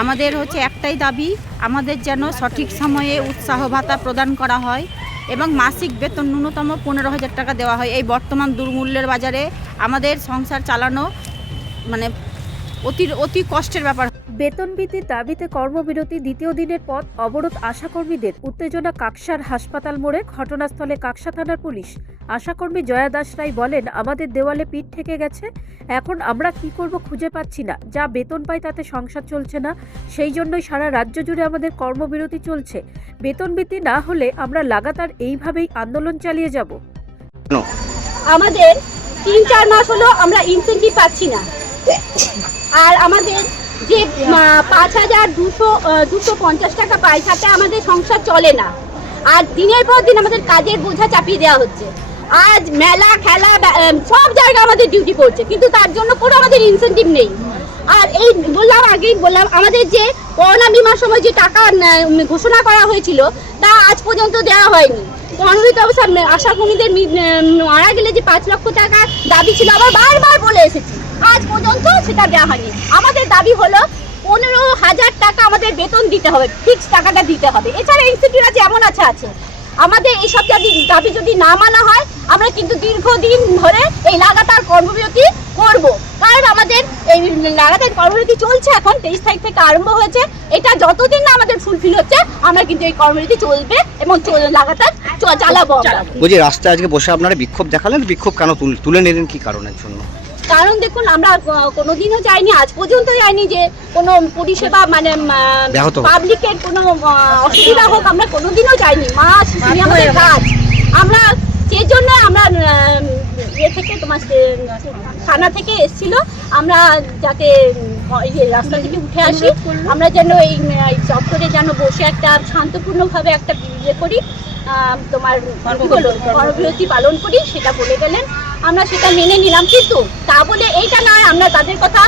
আমাদের হচ্ছে একটাই দাবি, আমাদের যেন সঠিক সময়ে উৎসাহ ভাতা প্রদান করা হয় এবং মাসিক বেতন ন্যূনতম পনেরো হাজার টাকা দেওয়া হয়। এই বর্তমান দুর্মূল্যের বাজারে আমাদের সংসার চালানো মানে অতি অতি কষ্টের ব্যাপার। বেতন বৃদ্ধির দাবিতে কর্মবিরতি দ্বিতীয় দিনের পথ অবরোধ আশাকর্মীদের। উত্তেজনা কাকসার হাসপাতাল মোড়ে ঘটনাস্থলে কাকসা থানার পুলিশ। আশাকর্মী জয়া দাস রায় বলেন আমাদের দেওয়ালে পিঠ থেকে গেছে। এখন আমরা কি করব খুঁজে পাচ্ছি না। যা বেতন পাই তাতে সংসার চলছে না। সেই জন্যই সারা রাজ্য জুড়ে আমাদের কর্মবিরতি চলছে। বেতন বৃদ্ধি না হলে আমরা লাগাতার এইভাবেই আন্দোলন চালিয়ে যাব। আমাদের তিন চার মাস হলো আমরা ইনসেন্টিভ পাচ্ছি না। আর আমাদের যে পাঁচ হাজার দুশো দুশো পঞ্চাশ টাকা পাই তাতে আমাদের সংসার চলে না। আর দিনের পর দিন আমাদের কাজের বোঝা চাপিয়ে দেওয়া হচ্ছে। আজ মেলা, খেলা সব জায়গায় আমাদের ডিউটি করছে কিন্তু তার জন্য কোনো আমাদের ইনসেন্টিভ নেই। আর এই বললাম আগেই, বললাম আমাদের যে করোনা বিমার সময় যে টাকা ঘোষণা করা হয়েছিল, তা আজ পর্যন্ত দেওয়া হয়নি। মনোনীত অবস্থা, আশা কর্মীদের মারা গেলে যে পাঁচ লক্ষ টাকা দাবি ছিল, আবার বারবার বলে এসেছি। আজ পর্যন্ত সেটা দেওয়া হয়নি। আমাদের দাবি হলো পনেরো হাজার টাকা আমাদের বেতন দিতে হবে ফিক্স টাকাটা দিতে হবে। এছাড়া ইনস্টিটিউটরা যেমন আছে আছে। আমাদের এইসব দাবি দাবি যদি না মানা হয়, আমরা কিন্তু দীর্ঘদিন ধরে এই লাগাতার কর্মবিরতি করব। কারণ আমাদের এই লাগাতার কর্মবিরতি চলছে এখন, তেইশ তারিখ থেকে আরম্ভ হয়েছে। এটা যতদিন না আমাদের ফুলফিল হচ্ছে, আমরা কিন্তু এই কর্মবিরতি চলবে এবং লাগাতার চালাবো। বলছি, রাস্তায় আজকে বসে আপনারা বিক্ষোভ দেখালেন, বিক্ষোভ কেন তুলে নিলেন কি কারণের জন্য? কারণ দেখুন আমরা কোনোদিনও যাইনি আজ পর্যন্ত যাইনি যে কোনো পরিষেবা মানে পাবলিকের কোনো অসুবিধা হোক আমরা কোনোদিনও যাইনি। মাছ আমাদের কাজ। আমরা সেই জন্য আমরা ইয়ে থেকে তোমার থানা থেকে এসেছিল আমরা যাতে ইয়ে রাস্তা থেকে উঠে আসি। আমরা যেন এই চত্বরে যেন বসে একটা শান্তপূর্ণভাবে একটা ইয়ে করি তোমার কর্মবিরতি পালন করি সেটা বলে গেলেন। আমরা সেটা মেনে নিলাম কিন্তু তা বলে এইটা নয় আমরা তাদের কথা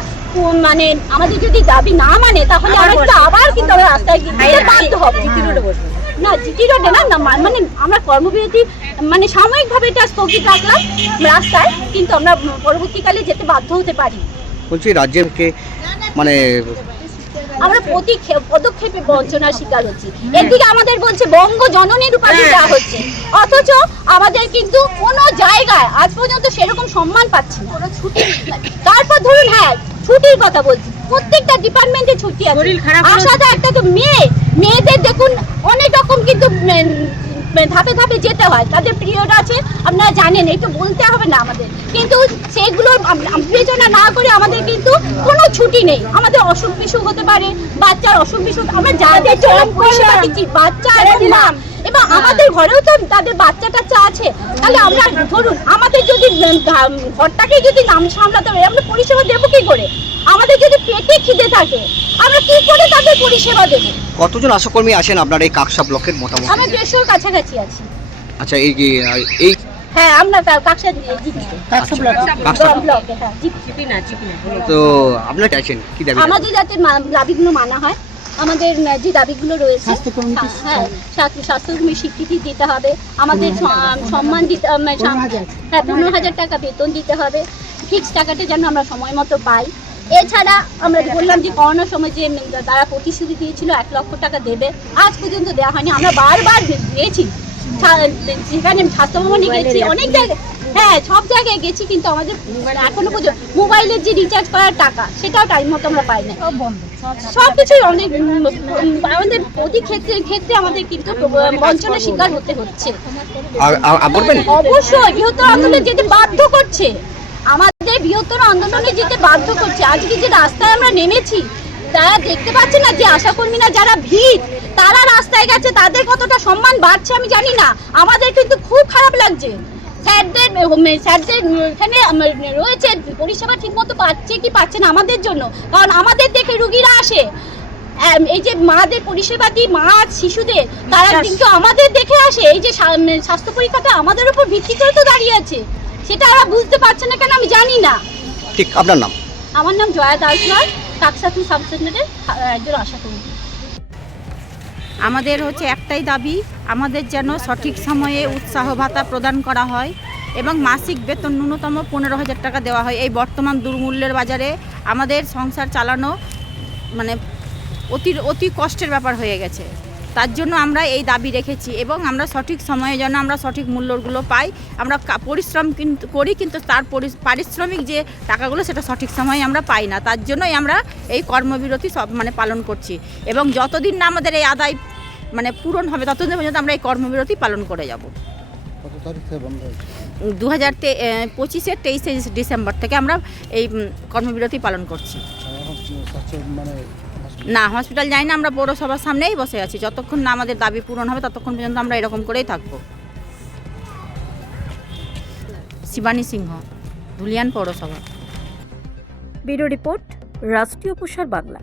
মানে আমাদের যদি দাবি না মানে তাহলে আমরা কিন্তু আবার কিন্তু আমরা রাস্তায় গিয়ে বাধ্য হবে। না জিটি রোডে না না মানে আমরা কর্মবিরতি মানে সাময়িকভাবে এটা স্থগিত রাখলাম রাস্তায় কিন্তু আমরা পরবর্তীকালে যেতে বাধ্য হতে পারি। বলছি রাজ্যকে মানে আমরা প্রতি ক্ষে- পদক্ষেপে বঞ্চনার শিকার হচ্ছি। একদিকে আমাদের বলছে বঙ্গ জননীর উপাধি দেওয়া হচ্ছে। অথচ আমাদের কিন্তু কোনো জায়গায় আজ পর্যন্ত সেরকম সম্মান পাচ্ছি না। তারপর ধরুন হ্যাঁ ছুটির কথা বলছি। প্রত্যেকটা ডিপার্টমেন্টে ছুটি আছে। আশাটা একটা তো মেয়ে মেয়েদের দেখুন অনেক রকম কিন্তু ধাপে ধাপে যেতে হয়। তাদের পিরিয়ড আছে আপনারা জানেন এই তো বলতে হবে না আমাদের। কিন্তু সেগুলো আম- আম- বিবেচনা না করে আমাদের কিন্তু কোনো ছুটি নেই। আমাদের অসুখ বিসুখ হতে পারে বাচ্চার অসুখ বিসুখ আমরা যাদের চরম পরিষেবা দিচ্ছি বাচ্চা এবং মা। এবং আমাদের ঘরেও তো তাদের বাচ্চা টাচ্চা আছে। তাহলে আমরা ধরুন আমাদের যদি ঘরটাকে যদি নাম সামলাতে হবে আমরা পরিষেবা দেবো কি করে? আমাদের যদি পেটে খিদে থাকে আমরা কি করে তাদের পরিষেবা দেবো? কতজন আশাকর্মী আছেন আপনার এই কাকসা ব্লকের মোটামুটি? আমরা দেড়শোর কাছাকাছি আছি। আচ্ছা এই এই হ্যাঁ আমরা কাকসা দিয়ে জিতছি কাকসা ব্লকে হ্যাঁ জিতছি তো আপনারা চাইছেন কি দাবি আমাদের যাতে দাবিগুলো মানা হয়। আমাদের যে দাবিগুলো রয়েছে হ্যাঁ স্বাস্থ্য- স্বাস্থ্যকর্মী স্বীকৃতি দিতে হবে। আমাদের সম্মান দিতে মানে হ্যাঁ পনেরো হাজার টাকা বেতন দিতে হবে। ফিক্স টাকাটা যেন আমরা সময় মতো পাই। এছাড়া আমরা বললাম যে করোনার সময় যে তারা প্রতিশ্রুতি দিয়েছিল এক লক্ষ টাকা দেবে। আজ পর্যন্ত দেওয়া হয়নি। আমরা বারবার গে- গেছি সা- যেখানে স্বাস্থ্য ভবনে গেছি অনেক জায়গায় হ্যাঁ সব জায়গায় গেছি কিন্তু আমাদের মানে এখনও পর্যন্ত মোবাইলের যে রিচার্জ করার টাকা সেটাও টাইম মতো আমরা পাই না সব কিছুই অনেক আমাদের প্রতি ক্ষেত্রে ক্ষেত্রে আমাদের কিন্তু বঞ্চনার শিকার হতে হচ্ছে। অবশ্যই বৃহত্তর আন্দোলনে যেতে বাধ্য করছে। আমাদের বৃহত্তর আন্দোলনে যেতে বাধ্য করছে। আজকে যে রাস্তায় আমরা নেমেছি তারা দেখতে পাচ্ছে না যে আশাকর্মীরা যারা ভিড় তারা রাস্তায় গেছে তাদের কতটা সম্মান বাড়ছে আমি জানি না। আমাদের কিন্তু খুব খারাপ লাগছে। স্যারদের স্যারদের এখানে রয়েছে পরিষেবা ঠিকমতো পাচ্ছে কি পাচ্ছে না আমাদের জন্য? কারণ আমাদের দেখে রুগীরা আসে। এই যে মাদের পরিষেবা দিই মা শিশুদের তারা কিন্তু আমাদের দেখে আসে। এই যে স্বাস্থ্য পরীক্ষাটা আমাদের উপর ভিত্তি করে তো দাঁড়িয়ে আছে। সেটা ওরা বুঝতে পারছে না কেন আমি জানি না। ঠিক আপনার নাম? আমার নাম জয়া দাস নয় কাকসাথু সাবসেন্টারের একজন আশা করি আমাদের হচ্ছে একটাই দাবি, আমাদের যেন সঠিক সময়ে উৎসাহ ভাতা প্রদান করা হয় এবং মাসিক বেতন ন্যূনতম পনেরো হাজার টাকা দেওয়া হয়। এই বর্তমান দুর্মূল্যের বাজারে আমাদের সংসার চালানো মানে অতি অতি কষ্টের ব্যাপার হয়ে গেছে। তার জন্য আমরা এই দাবি রেখেছি এবং আমরা সঠিক সময়ে যেন আমরা সঠিক মূল্যগুলো পাই আমরা পরিশ্রম কিন্তু করি কিন্তু তার পরি- পারিশ্রমিক যে টাকাগুলো সেটা সঠিক সময়ে আমরা পাই না। তার জন্যই আমরা এই কর্মবিরতি সব মানে পালন করছি এবং যতদিন না আমাদের এই আদায় মানে পূরণ হবে ততদিন পর্যন্ত আমরা এই কর্মবিরতি পালন করে যাব। দু হাজার পঁচিশে তেইশে ডিসেম্বর থেকে আমরা এই কর্মবিরতি পালন করছি। মানে না হসপিটাল যাই না, আমরা পৌরসভার সামনেই বসে আছি। যতক্ষণ না আমাদের দাবি পূরণ হবে, ততক্ষণ পর্যন্ত আমরা এরকম করেই থাকব। শিবানী সিংহ, ধুলিয়ান পৌরসভা। ব্যুরো রিপোর্ট, রাষ্ট্রীয় প্রসার বাংলা।